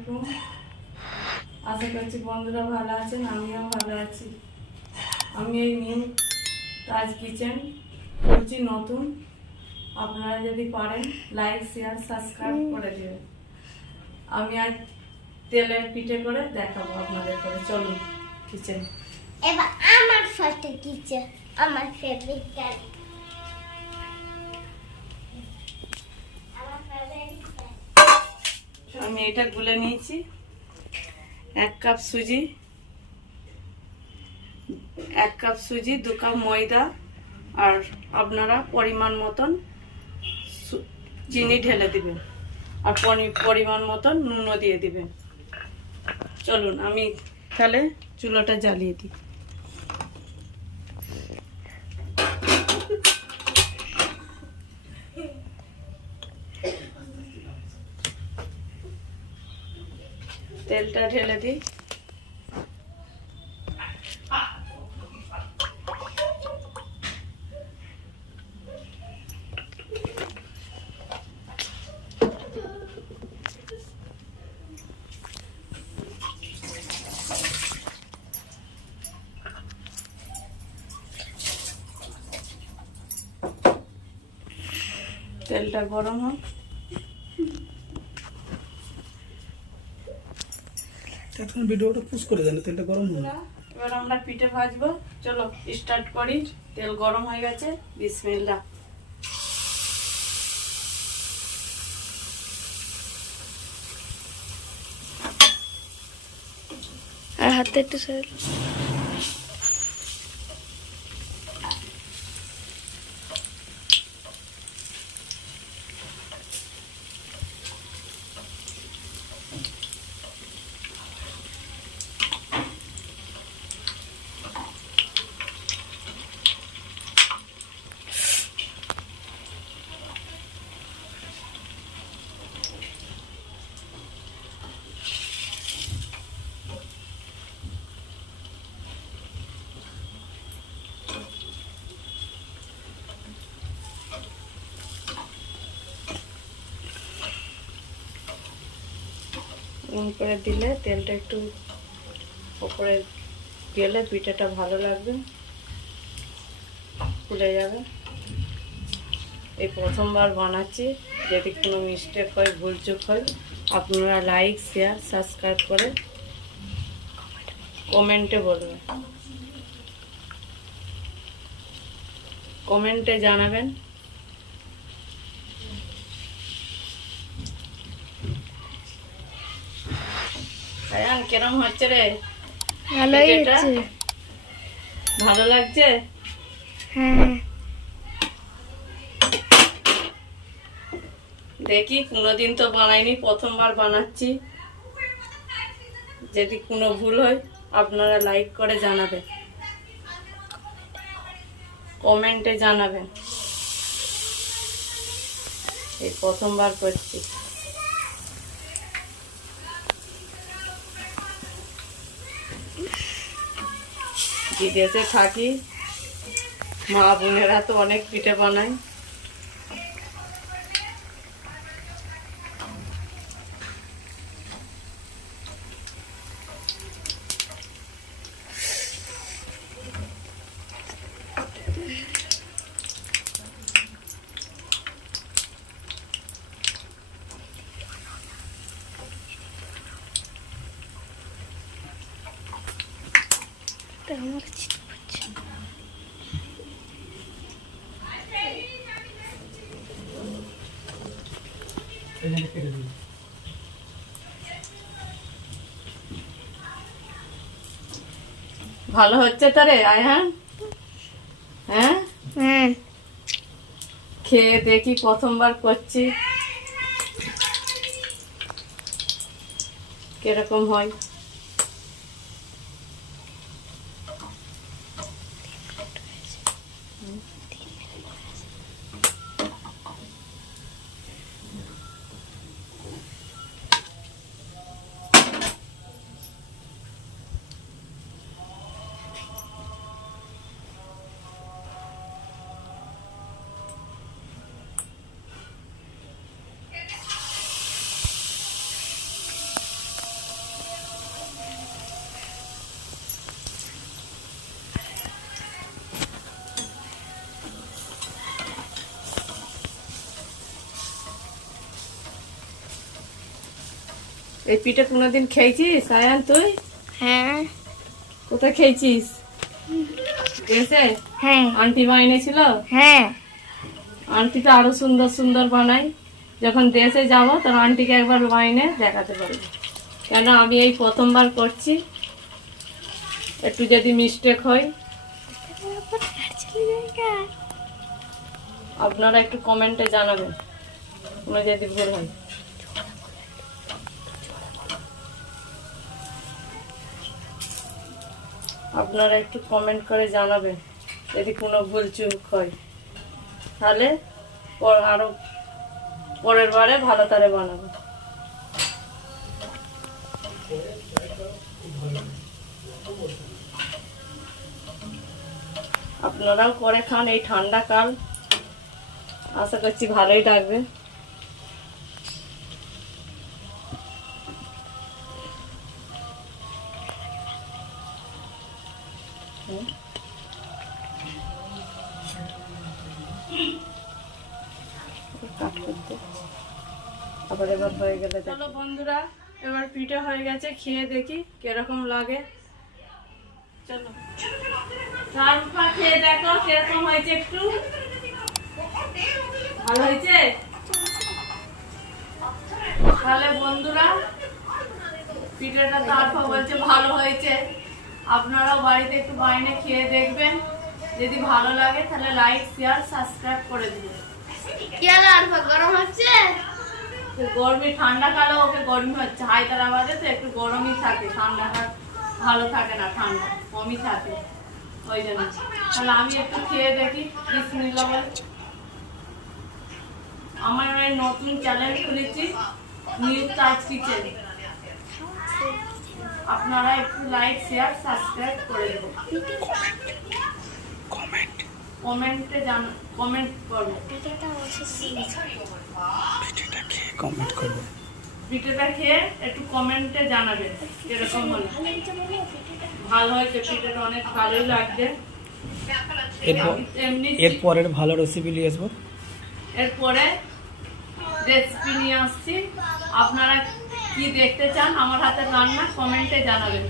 আলাইকুম। আশা করছি বন্ধুরা ভালো আছেন, আমিও ভালো আছি। আমি এই নিউ তাজ কিচেন করছি নতুন। আপনারা যদি পারেন লাইক শেয়ার সাবস্ক্রাইব করে দেবেন। আমি আজ তেলের পিঠে করে দেখাবো আপনাদের করে। চলুন কিচেন। এবার আমার ফার্স্ট কিচেন, আমার ফেভারিট গাড়ি। আমি এটা গুলে নিয়েছি। 1 কাপ সুজি, 1 কাপ সুজি, 2 কাপ ময়দা, আর আপনারা পরিমাণ মতন চিনি ঢেলে দিবেন, আর পরিমাণ মতন নুনও দিয়ে দিবেন। চলুন আমি তাহলে চুলাটা জ্বালিয়ে দিই। তেলটা ঢেলে দিই। তেলটা গরম হোক। এখন ভিডিওটা পুশ করে দেন, তেলটা গরম হলো। এবার আমরা পিঠে ভাজবো। চলো স্টার্ট করি। তেল গরম হয়ে গেছে, বিসমিল্লাহ। আর হাতে একটু সর। করে দিলে তেলটা একটু উপরে গেলে পিঠাটা ভালো লাগবে, ফুলে যাবে। এই প্রথমবার বানাচ্ছি, যদি কোনো মিস্টেক হয়, ভুলচুক হয়, আপনারা লাইক শেয়ার সাবস্ক্রাইব করে কমেন্টে বলবেন, কমেন্টে জানাবেন। আয়ান কেরম হচ্ছে রে? ভালোই পিঠেটা? হচ্ছে। ভালো লাগছে? হ্যাঁ, দেখি, কোনোদিন তো বানাইনি, প্রথমবার বানাচ্ছি। যদি কোনো ভুল হয় আপনারা লাইক করে জানাবেন, কমেন্টে জানাবেন। এই প্রথমবার করছি। বিদেশে থাকি, মা বোনেরা তো অনেক পিঠে বানায়। তো আমার ছিট পড়ছে। ভালো হচ্ছে তো রে আয়হান? হ্যাঁ, হ্যাঁ, খেয়ে দেখি, প্রথমবার করছি, কিরকম হয়। এই পিঠে কোনোদিন খেয়েছিস আয়ান তুই? হ্যাঁ কোথায় খেয়েছিস? দেশে? হ্যাঁ আন্টি বানিয়েছিল? হ্যাঁ আন্টি তো আরো সুন্দর সুন্দর বানাই। যখন দেশে যাব তখন আন্টিকে একবার বানিয়ে দেখাতে পারবো, কেন আমি এই প্রথমবার করছি। একটু যদি মিস্টেক হয় আপনারা একটু কমেন্টে জানাবেন, কোনো যদি ভুল হয়। আপনারা একটু কমেন্ট করে জানাবেন যদি কোনো ভুল চুক হয়, তাহলে আরো পরের বারে ভালো তারে বানাবো। আপনারাও করে খান, এই ঠান্ডা কাল আশা করছি ভালোই লাগবে। আবার এবার হয়ে গেলে চলো বন্ধুরা, এবার পিঠে হয়ে গেছে, খেয়ে দেখি কিরকম লাগে। চলো রান্না খেয়ে দেখো কিরকম হয়েছে, একটু ভালো হয়েছে? তাহলে বন্ধুরা পিঠেটা তারপর বলছে ভালো হয়েছে, আপনারাও বাড়িতে একটু বানিয়ে খেয়ে দেখবেন। যদি ভালো লাগে তাহলে লাইক শেয়ার সাবস্ক্রাইব করে দিবেন। গরম হচ্ছে, গরমে ঠান্ডা কালে ওকে গরমই হচ্ছে, হায়দ্রাবাদে তো একটু গরমই থাকে, ঠান্ডাটা ভালো থাকে না, ঠান্ডা কমই থাকে, ওই জন্য। তাহলে আমি একটু খেয়ে দেখি। বিসমিল্লাহ বলে আমার এই নতুন চ্যানেল খুলেছি, নিউ তাজ কিচেন। আপনারা একটু লাইক শেয়ার সাবস্ক্রাইব করে দেবেন, কমেন্টে কমেন্ট করবেন, কমেন্ট করবে। পিঠেটা খেয়ে একটু কমেন্টে জানাবেন কিরকম হলো। ভালো হয়েছে, পিঠেটা অনেক ভালোই লাগছে। এমনি এরপরের ভালো রেসিপি নিয়ে আসবো। এরপরে রেসিপি নিয়ে আসছি, আপনারা কি দেখতে চান আমার হাতের রান্না কমেন্টে জানাবেন।